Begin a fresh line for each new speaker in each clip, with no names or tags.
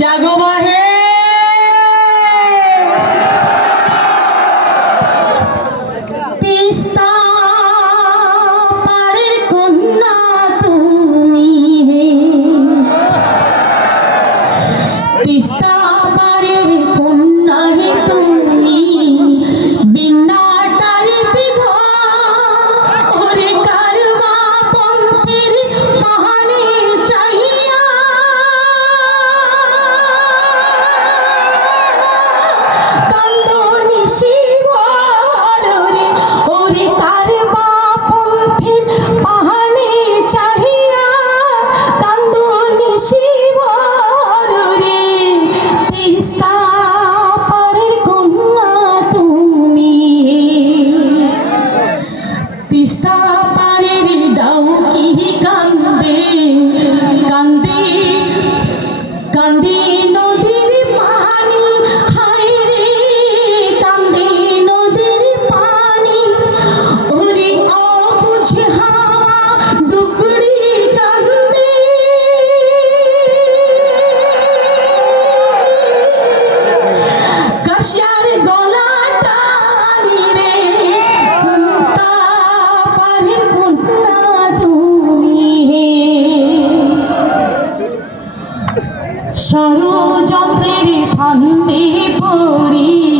Diago morreu! কান্দি কান্দি কান্দি সরু ষড়যন্ত্রের ফান্দে পরি।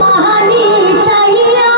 चाहिए।